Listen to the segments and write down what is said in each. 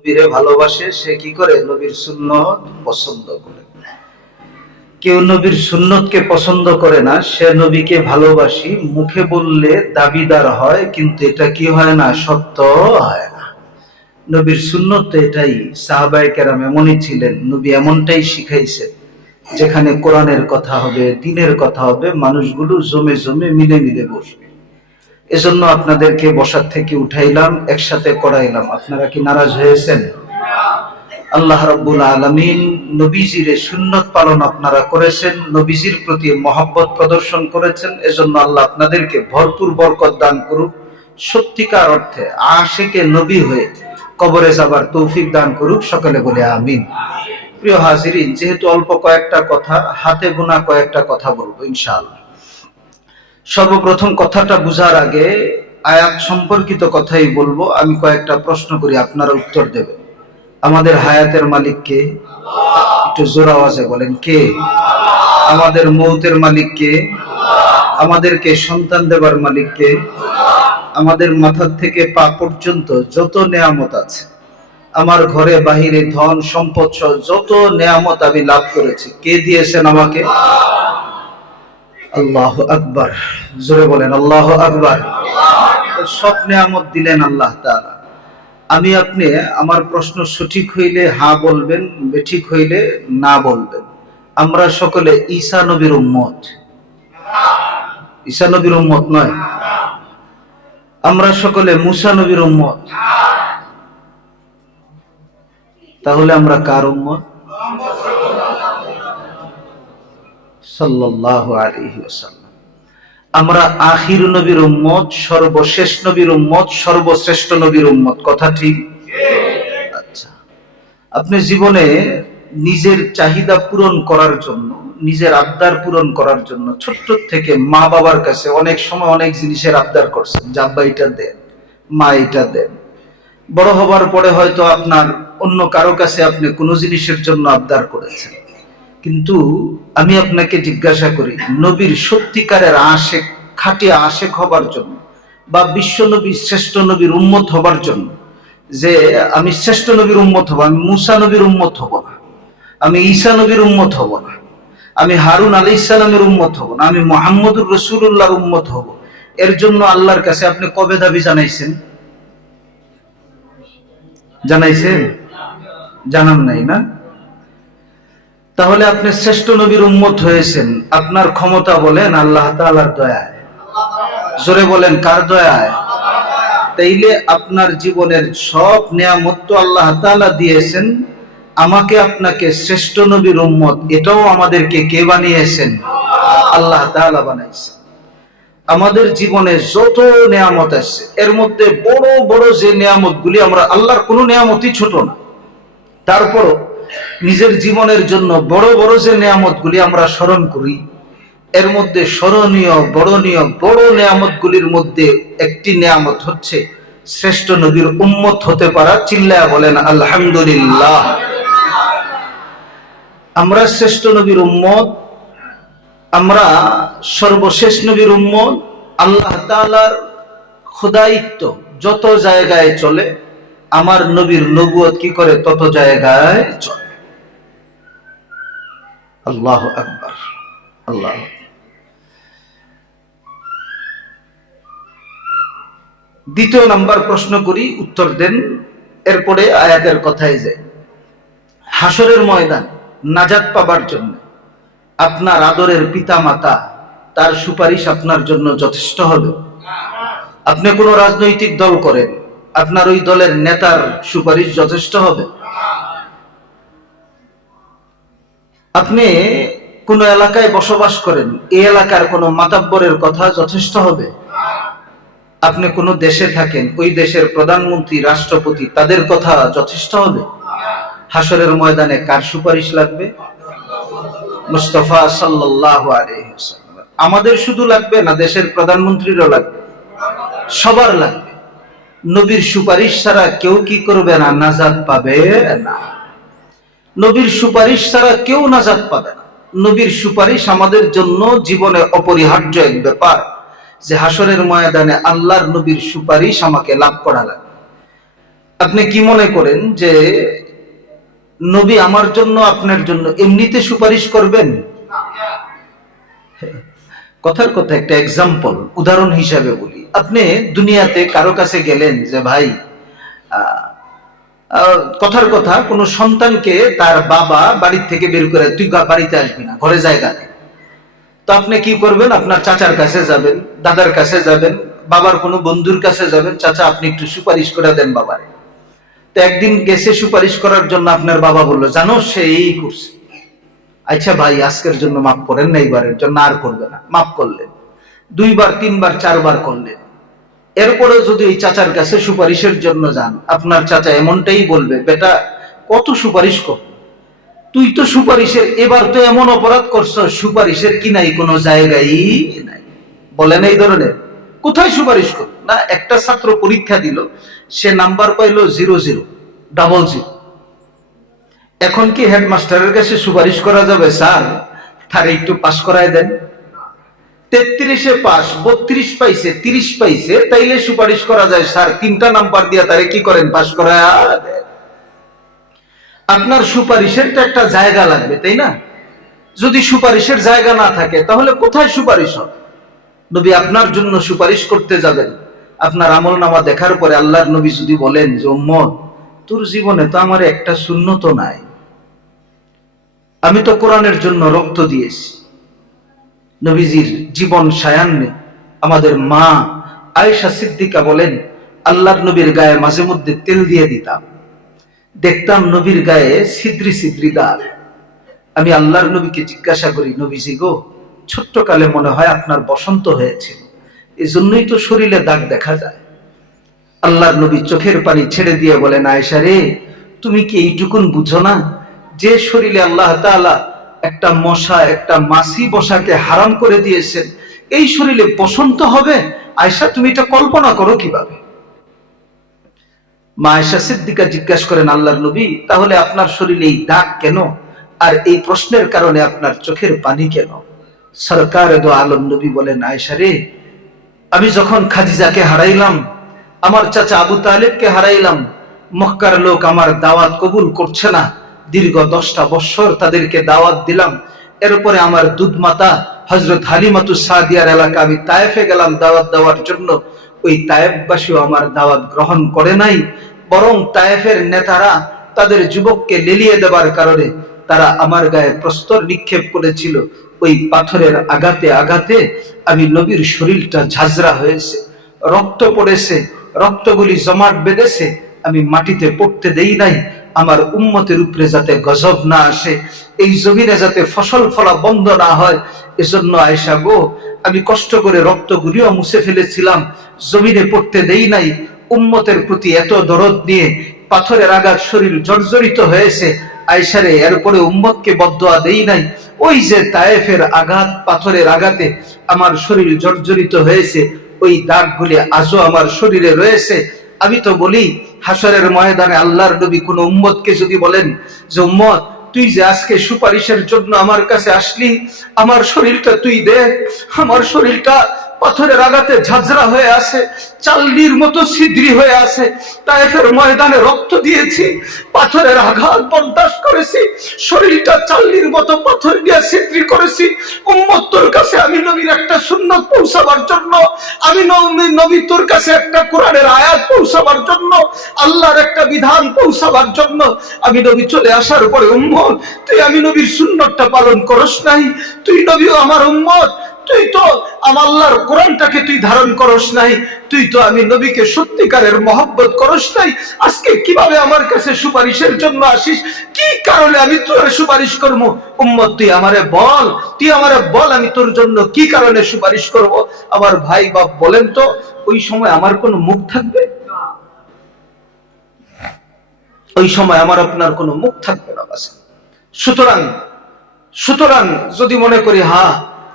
নবীরে ভালোবাসে, সে কি করে? নবীর সুন্নত পছন্দ করে। কেউ নবীর সুন্নতকে পছন্দ করে না, সে নবীকে ভালোবাসি, মুখে বললে দাবিদার হয়, কিন্তু এটা কি হয় না? সত্য হয় না। নবীর সুন্নত তো এটাই সাহাবাই কেরাম এমনই ছিলেন, নবী এমনটাই শিখাইছে। যেখানে কোরআনের কথা হবে, দিনের কথা হবে, মানুষগুলো জমে জমে মিলে মিলে বসবে। এজন্য আপনাদেরকে বসার থেকে উঠাইলাম, একসাথে করাইলাম। আপনারা কি নারাজ হয়েছেন? আল্লাহ রাব্বুল আলামিন নবীজির সুন্নত পালন আপনারা করেছেন, নবীজির প্রতি মহব্বত প্রদর্শন করেছেন, এজন্য আল্লাহ আপনাদেরকে ভরপুর বরকত দান করুক। সত্যিকার অর্থে আশেকে নবী হয়ে কবরে যাবার তৌফিক দান করুক, সকলে বলে আমিন। প্রিয় হাজিরিন, যেহেতু অল্প কয়েকটা কথা, হাতে গোনা কয়েকটা কথা বলব ইনশাআল্লাহ। সর্বপ্রথম কথাটা বুঝার আগে আয়াত সম্পর্কিত কথাই বলব। আমি কয়েকটা প্রশ্ন করি, আপনারা উত্তর দেবেন। আমাদের হায়াতের মালিক কে? একটু জোর আওয়াজে বলেন, কে? আমাদের মৌতের মালিক কে? আমাদেরকে সন্তান দেবার মালিক কে? আমাদের মাথার থেকে পা পর্যন্ত যত নেয়ামত আছে, আমার ঘরে বাহিরে ধন, সম্পদ সহ যত নেয়ামত আমি লাভ করেছি, কে দিয়েছেন আমাকে? আল্লাহ আকবার। জোরে বলেন, আল্লাহ আকবার। সব নেয়ামত দিলেন আল্লাহ তাআলা। আমি আপনি, আমার প্রশ্ন সঠিক হইলে হা বলবেন, বেঠিক হইলে না বলবেন। আমরা সকলে ঈসা নবীর উম্মত। ঈসা নবীর উম্মত নয়। আমরা সকলে মুসা নবীর উম্মত। তাহলে আমরা কার উম্মত? আমরা আখির নবীর উম্মত, সর্বশেষ নবীর উম্মত, সর্বশ্রেষ্ঠ নবীর উম্মত, কথা ঠিক? আচ্ছা। আপনি জীবনে নিজের চাহিদা পূরণ করার জন্য, নিজের আবদার পূরণ করার জন্য ছোট্ট থেকে মা বাবার কাছে অনেক সময় অনেক জিনিসের আবদার করছেন। যে, আব্বা, এটা দেন, মা, এটা দেন। বড় হবার পরে হয়তো আপনার অন্য কারও কাছে আপনি কোনো জিনিসের জন্য আবদার করেছেন। কিন্তু আমি আপনাকে জিজ্ঞাসা করি, নবীর সত্যিকারের আশেক খাটিয়া আশেক হবার জন্য বা বিশ্ব নবী, শ্রেষ্ঠ নবীর উন্মত হবার জন্য যে আমি শ্রেষ্ঠ নবীর উন্মত হব, আমি মুসা নবীর উম্মত হব না, আমি ঈসা নবীর উম্মত হব না, আমি হারুন আলী ইসলামের উন্মত হব না, আমি মোহাম্মদুর রসুল্লাহর উন্মত হব। এর জন্য আল্লাহর কাছে আপনি কবে দাবি জানাইছেন? জানাইছেন? জানান নাই না? তাহলে আপনি শ্রেষ্ঠ নবীর উম্মত হয়েছেন। আপনার ক্ষমতা বলেন আল্লাহ তাআলার দয়ায়। জোরে বলেন, কার দয়ায়? তাইলে আপনার জীবনের সব নিয়ামত তো আল্লাহ তাআলা দিয়েছেন। আমাকে আপনাকে শ্রেষ্ঠ নবীর উম্মত, এটাও আমাদেরকে কে বানিয়েছেন? আল্লাহ তাআলা বানাইছেন। আমাদের জীবনে যত নিয়ামত আছে, এর মধ্যে বড় বড় যে নিয়ামত গুলি আমরা, আল্লাহর কোনো নিয়ামতই ছোট না। তারপরও নিজের জীবনের জন্য বড় বড় যে নিয়ামত গুলি আমরা স্মরণ করি, এর মধ্যে স্মরণীয় বড়নীয় বড় নিয়ামত গুলির মধ্যে একটি নিয়ামত হচ্ছে, শ্রেষ্ঠ নবীর উম্মত হতে পারা চিল্লায়া বলেন, আলহামদুলিল্লাহ। আমরা শ্রেষ্ঠ নবীর উম্মত, আমরা সর্বশেষ নবীর উম্মত, আল্লাহ তাআলার খোদায়িত্ব যত জায়গায় চলে, আমার নবীর নবুয়ত কি করে তত জায়গায় চলে। আল্লাহ আকবার, আল্লাহ দ্বিতীয় নাম্বার প্রশ্ন করি, উত্তর দেন, এরপরে আয়াতের কথায় যায় হাসরের ময়দান নাজাত পাবার জন্য, আপনার আদরের পিতা মাতা তার সুপারিশ আপনার জন্য যথেষ্ট হবে। আপনি কোনো রাজনৈতিক দল করেন, আপনার ওই দলের নেতার সুপারিশ যথেষ্ট হবে। আপনি কোন এলাকায় বসবাস করেন, এই এলাকার কোন মাতাব্বরের কথা যথেষ্ট হবে? আপনি কোন দেশে থাকেন, ওই দেশের প্রধানমন্ত্রী, রাষ্ট্রপতি, তাদের কথা যথেষ্ট হবে? হাসরের ময়দানে কার সুপারিশ লাগবে? মুস্তফা সাল্লাহ আমাদের শুধু লাগবে না, দেশের প্রধানমন্ত্রীরও লাগবে। সবার লাগবে। নবীর সুপারিশ ছাড়া কেউ কি করবে না নাজাদ পাবে না। নবীর সুপারিশ ছাড়া কেউ নাজাদ পাবে না। নবীর সুপারিশ আমাদের জন্য জীবনে অপরিহার্য এক ব্যাপার যে হাসরের ময়দানে আল্লাহর নবীর সুপারিশ আমাকে লাভ করা লাগবে আপনি কি মনে করেন যে নবী আমার জন্য আপনার জন্য এমনিতে সুপারিশ করবেন? কথার কথা একটা এক্সাম্পল উদাহরণ হিসাবে বলি। আপনি দুনিয়াতে কারও কাছে গেলেন যে ভাই আহ, কথার কথা, কোনো সন্তানকে তার বাবা বাড়ির থেকে বের করে তুই বাড়িতে আসবি না, ঘরে জায়গা নেই। তো আপনি কি করবেন? আপনার চাচার কাছে যাবেন, দাদার কাছে যাবেন, বাবার কোনো বন্ধুর কাছে যাবেন, চাচা, আপনি একটু সুপারিশ করে দেন বাবারে। তো একদিন গেছে সুপারিশ করার জন্য আপনার বাবা বলল, জানো, সে এই করছে। আচ্ছা ভাই, আজকের জন্য মাফ করেন না এইবারের জন্য, আর করবে না। মাফ করলেন। দুইবার, তিনবার, চারবার করলেন। এরপরে যদি এই চাচার কাছে সুপারিশের জন্য যান, আপনার চাচা এমনটাই বলবে, বেটা, কত সুপারিশ কর? তুই তো সুপারিশের, এবার তো এমন অপরাধ করছ, সুপারিশের কি নাই কোনো জায়গায় নাই। বলেন এই ধরনের? কোথায় সুপারিশ কর? না, একটা ছাত্র পরীক্ষা দিল, সে নাম্বার পাইলো জিরো জিরো, ডাবল জিরো। এখন কি হেডমাস্টারের কাছে সুপারিশ করা যাবে, স্যার? তার একটু পাশ করায় দেন। তেত্রিশে পাস, বত্রিশ পাইছে, তিরিশ পাইছে, তাইলে সুপারিশ করা যায়, স্যার। তিনটা নাম্বার দিয়া তারে কি করেন? পাস করা আপনার সুপারিশের তো একটা জায়গা লাগবে, তাই না? যদি সুপারিশের জায়গা না থাকে, তাহলে কোথায় সুপারিশ হবে? নবী আপনার জন্য সুপারিশ করতে যাবেন। আপনার আমল নামা দেখার পরে আল্লাহর নবী যদি বলেন যে, উম্মত, তোর জীবনে তো আমার একটা শূন্যত নাই। আমি তো কোরআনের জন্য রক্ত দিয়েছি। নবীজির জীবন সায়ান্নে আমাদের মা আয়েশা সিদ্দিকা বলেন আল্লাহর নবীর গায়ে মাঝে মধ্যে তেল দিয়ে দিতাম। দেখতাম নবীর গায়ে সিদ্রি সিদ্রি দাগ। আমি আল্লাহর নবীকে জিজ্ঞাসা করি, নবীজি গো ছোট্ট কালে মনে হয় আপনার বসন্ত হয়েছে। এই জন্যই তো শরীরে দাগ দেখা যায়। আল্লাহর নবী চোখের পানি ছেড়ে দিয়ে বলেন, আয়েশা রে, তুমি কি এইটুকুন বুঝো না? যে শরীরে আল্লাহ তাআলা একটা মশা, একটা মাছি বসাকে হারাম করে দিয়েছেন। এই শরীরে বসন্ত হবে? আয়েশা, তুমি এটা কল্পনা করো কীভাবে? মা আয়েশা সিদ্দিকা জিজ্ঞাসা করেন, আল্লাহর নবী, তাহলে আপনার শরীরে এই দাগ কেন? আর এই প্রশ্নের কারণে আপনার চোখের পানি কেন? সরকার দো আলম নবী বলেন, আয়েশা রে, আমি যখন খাদিজাকে হারাইলাম, আমার চাচা আবু তালেবকে হারাইলাম, মক্কার লোক আমার দাওয়াত কবুল করছে না। দীর্ঘ দশটা বৎসর তাদেরকে দাওয়াত দিলাম। এরপরে আমার দুধ মাতা হজরত হালিমাতু সাদিয়ার এলাকা আমি তায়েফে গেলাম দাওয়াত দেওয়ার জন্য। ওই তায়েফবাসীও আমার দাওয়াত গ্রহণ করে নাই। বরং তায়েফের নেতারা তাদের যুবককে লেলিয়ে দেবার কারণে তারা আমার গায়ে প্রস্তর নিক্ষেপ করেছিল। ওই পাথরের আঘাতে আঘাতে আমি নবীর শরীরটা ঝাঁঝরা হয়েছে, রক্ত পড়েছে, রক্তগুলি জমাট বেঁধেছে আমি মাটিতে পড়তে দেই নাই, আমার উম্মতের উপরে যাতে গজব না আসে, এই জমিনে যাতে ফসল ফলা বন্ধ না হয়, এজন্য আয়সা গো, আমি কষ্ট করে রক্তগুলিও মুছে ফেলেছিলাম, জমিনে পড়তে দেই নাই, উম্মতের প্রতি এত দরদ নিয়ে পাথরের আঘাত শরীর জর্জরিত হয়েছে আয়সারে এরপরে উম্মতকে বদোয়া দেই নাই, ওই যে তায়েফের আঘাত, পাথরের আঘাতে আমার শরীর জর্জরিত হয়েছে, ওই দাগগুলি আজও আমার শরীরে রয়েছে আমি তো বলি হাসরের ময়দানে আল্লাহর নবী কোন উম্মতকে যদি বলেন যে, উম্মত, তুই যে আজকে সুপারিশের জন্য আমার কাছে আসলি, আমার শরীরটা তুই দেখ, আমার শরীরটা পাথরের আঘাতে ঝাঁঝরা হয়ে আছে চাল্লির মতো ছিদ্রি হয়ে আছে তাইফের ময়দানে রক্ত দিয়েছি, পাথরের আঘাত বরদাস্ত করেছি, শরীরটা চাল্লির মতো পাথর দিয়ে ছিদ্রি করেছি। উম্মত তোর কাছে আমি নবীর একটা সুন্নত পৌঁছাবার জন্য, আমি নবী- নবী তোর কাছে একটা কোরআনের আয়াত পৌঁছাবার জন্য, আল্লাহর একটা বিধান পৌঁছাবার জন্য আমি নবী চলে আসার পরে, উম্মত, তুই আমি নবীর সুন্নতটা পালন করস নাই, তুই নবীও আমার উম্মত তুই তো আমার আল্লাহর কোরআনটাকে তুই ধারণ করস নাই, তুই তো আমি নবীকে সত্যিকারের মহব্বত করস নাই। আজকে কীভাবে আমার কাছে সুপারিশের জন্য আসিস? কি কারণে আমি তোর সুপারিশ করব? উম্মত, তুই আমারে বল, তুই আমারে বল আমি তোর জন্য কি কারণে সুপারিশ করব? আমার ভাই বাপ বলেন তো, ওই সময় আমার কোনো মুখ থাকবে? ওই সময় আমার আপনার কোনো মুখ থাকবে না সুতরাং সুতরাং যদি মনে করি হ্যাঁ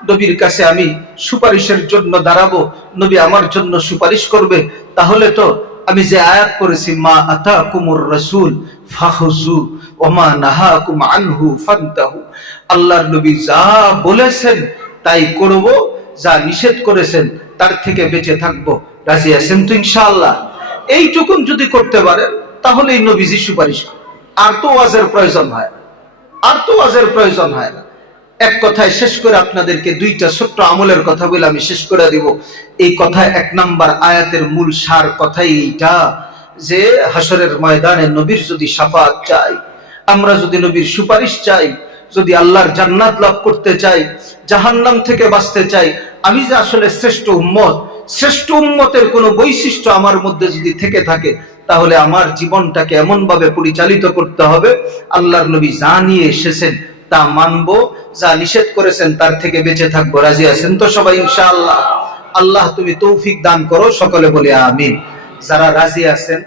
নবীর কাছে আমি সুপারিশের জন্য দাঁড়াবো, নবী আমার জন্য সুপারিশ করবে, তাহলে তো আমি যে আয়াত করেছি মা আতা কুমুর রসুল ফাহুজু ওমা নাহাকুম আনহু ফান্তাহু। আল্লাহর নবী যা বলেছেন তাই করব, যা নিষেধ করেছেন তার থেকে বেঁচে থাকব। রাজি আছেন তো ইনশাআল্লাহ? এইটুকুন যদি করতে পারেন, তাহলেই নবীজি সুপারিশ আর তো ওয়াজের প্রয়োজন হয় আর তো ওয়াজের প্রয়োজন হয় না। এক কথায় শেষ করে আপনাদেরকে দুইটা ছোট্ট আমলের কথা বলে আমি শেষ করে দিব। এই কথা এক নাম্বার আয়াতের মূল সার কথাই এইটা যে হাসরের ময়দানে নবীর যদি সাফাত চাই, আমরা যদি নবীর সুপারিশ চাই, যদি আল্লাহর জান্নাত লাভ করতে চাই, জাহান্নাম থেকে বাঁচতে চাই, আমি যে আসলে শ্রেষ্ঠ উম্মত, শ্রেষ্ঠ উম্মতের কোনো বৈশিষ্ট্য আমার মধ্যে যদি থেকে থাকে, তাহলে আমার জীবনটাকে এমন ভাবে পরিচালিত করতে হবে, আল্লাহর নবী যা নিয়ে এসেছেন তা মানব, যা নিষেধ করেছেন তার থেকে বেঁচে থাকব। রাজি আছেন তো সবাই, ইনশাআল্লাহ? আল্লাহ তুমি তৌফিক দান করো, সকলে বলে আমিন। যারা রাজি আছেন